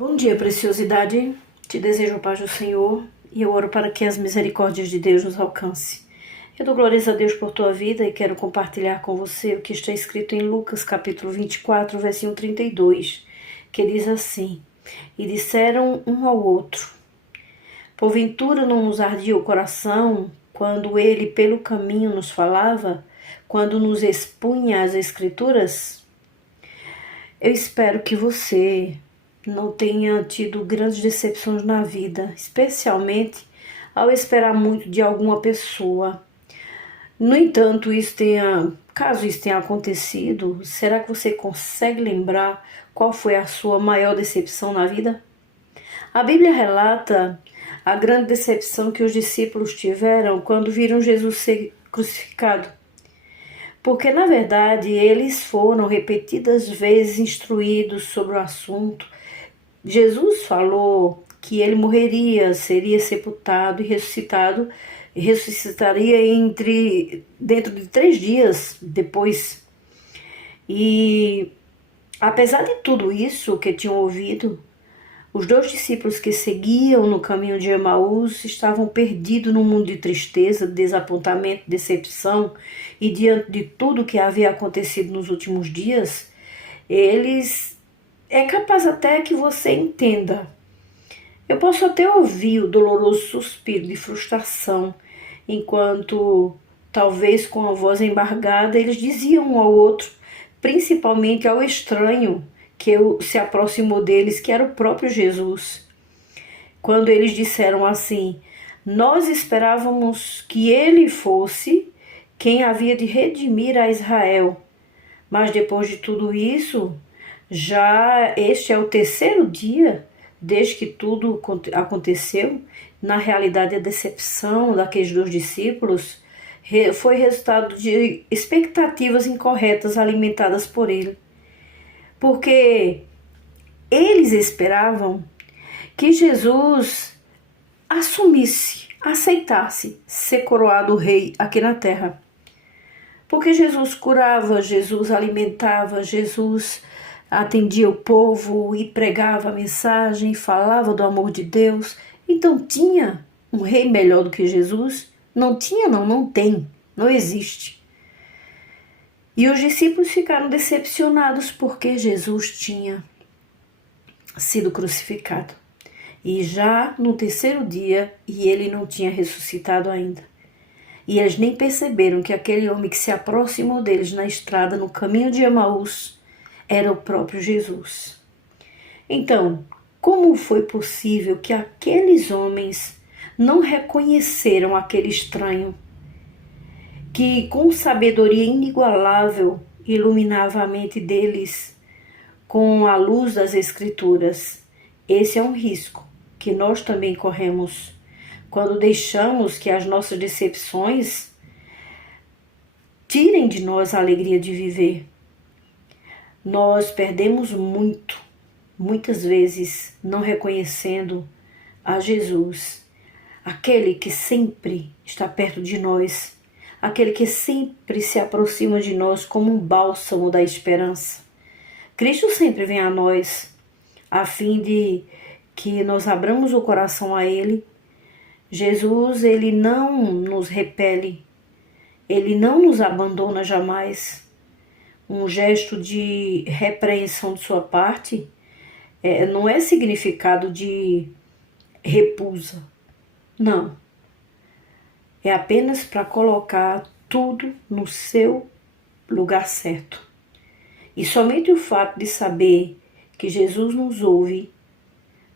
Bom dia, preciosidade. Te desejo a paz do Senhor e eu oro para que as misericórdias de Deus nos alcance. Eu dou glórias a Deus por tua vida e quero compartilhar com você o que está escrito em Lucas capítulo 24, versículo 32, que diz assim: E disseram um ao outro: Porventura não nos ardia o coração quando ele pelo caminho nos falava, quando nos expunha as Escrituras? Eu espero que você não tenha tido grandes decepções na vida, especialmente ao esperar muito de alguma pessoa. No entanto, caso isso tenha acontecido, será que você consegue lembrar qual foi a sua maior decepção na vida? A Bíblia relata a grande decepção que os discípulos tiveram quando viram Jesus ser crucificado. Porque, na verdade, eles foram repetidas vezes instruídos sobre o assunto. Jesus falou que ele morreria, seria sepultado e ressuscitaria dentro de 3 dias depois. E apesar de tudo isso que tinham ouvido, os 2 discípulos que seguiam no caminho de Emaús estavam perdidos num mundo de tristeza, desapontamento, decepção, e diante de tudo que havia acontecido nos últimos dias, é capaz até que você entenda. Eu posso até ouvir o doloroso suspiro de frustração, enquanto, talvez com a voz embargada, eles diziam um ao outro, principalmente ao estranho que se aproximou deles, que era o próprio Jesus. Quando eles disseram assim: Nós esperávamos que ele fosse quem havia de redimir a Israel. Mas depois de tudo isso, já este é o 3º dia desde que tudo aconteceu. Na realidade, a decepção daqueles 2 discípulos foi resultado de expectativas incorretas alimentadas por ele. Porque eles esperavam que Jesus aceitasse ser coroado rei aqui na terra. Porque Jesus curava, Jesus alimentava, Jesus atendia o povo e pregava a mensagem, falava do amor de Deus. Então tinha um rei melhor do que Jesus? Não tinha, não tem, não existe. E os discípulos ficaram decepcionados porque Jesus tinha sido crucificado. E já no 3º dia, e ele não tinha ressuscitado ainda. E eles nem perceberam que aquele homem que se aproximou deles na estrada, no caminho de Emaús, era o próprio Jesus. Então, como foi possível que aqueles homens não reconheceram aquele estranho que com sabedoria inigualável iluminava a mente deles com a luz das Escrituras? Esse é um risco que nós também corremos quando deixamos que as nossas decepções tirem de nós a alegria de viver. Nós perdemos muitas vezes não reconhecendo a Jesus, aquele que sempre está perto de nós, aquele que sempre se aproxima de nós como um bálsamo da esperança. Cristo sempre vem a nós, a fim de que nós abramos o coração a Ele. Jesus, Ele não nos repele, Ele não nos abandona jamais. Um gesto de repreensão de sua parte não é significado de repulsa, não. É apenas para colocar tudo no seu lugar certo. E somente o fato de saber que Jesus nos ouve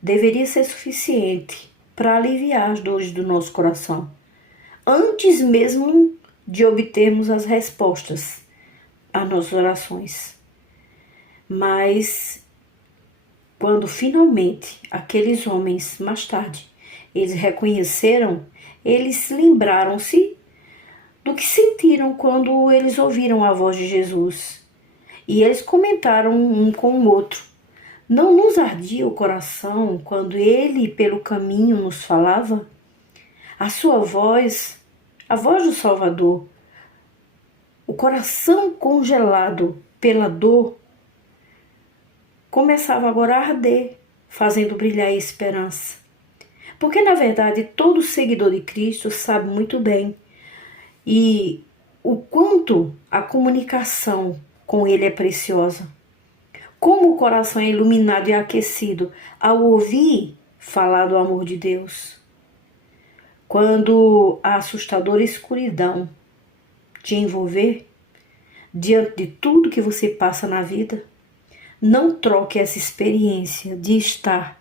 deveria ser suficiente para aliviar as dores do nosso coração, antes mesmo de obtermos as respostas às nossas orações. Mas quando finalmente aqueles homens, mais tarde, eles reconheceram, eles lembraram-se do que sentiram quando eles ouviram a voz de Jesus. E eles comentaram um com o outro: Não nos ardia o coração quando ele pelo caminho nos falava? A sua voz, a voz do Salvador, o coração congelado pela dor, começava agora a arder, fazendo brilhar a esperança. Porque, na verdade, todo seguidor de Cristo sabe muito bem e o quanto a comunicação com Ele é preciosa. Como o coração é iluminado e aquecido ao ouvir falar do amor de Deus. Quando a assustadora escuridão te envolver, diante de tudo que você passa na vida, não troque essa experiência de estar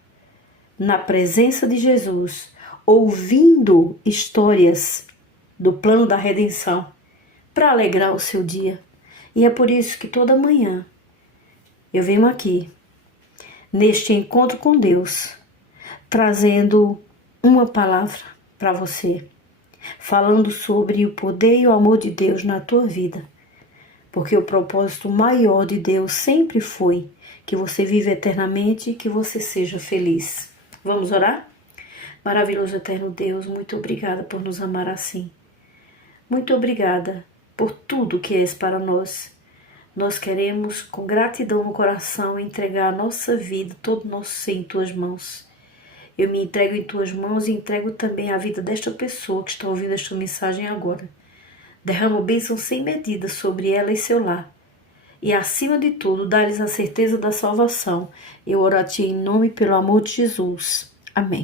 na presença de Jesus, ouvindo histórias do plano da redenção, para alegrar o seu dia. E é por isso que toda manhã eu venho aqui, neste encontro com Deus, trazendo uma palavra para você, falando sobre o poder e o amor de Deus na tua vida. Porque o propósito maior de Deus sempre foi que você viva eternamente e que você seja feliz. Vamos orar? Maravilhoso eterno Deus, muito obrigada por nos amar assim. Muito obrigada por tudo que és para nós. Nós queremos, com gratidão no coração, entregar a nossa vida, todo o nosso ser em tuas mãos. Eu me entrego em tuas mãos e entrego também a vida desta pessoa que está ouvindo esta mensagem agora. Derrama bênção sem medida sobre ela e seu lar. E acima de tudo, dá-lhes a certeza da salvação. Eu oro a ti em nome e pelo amor de Jesus. Amém.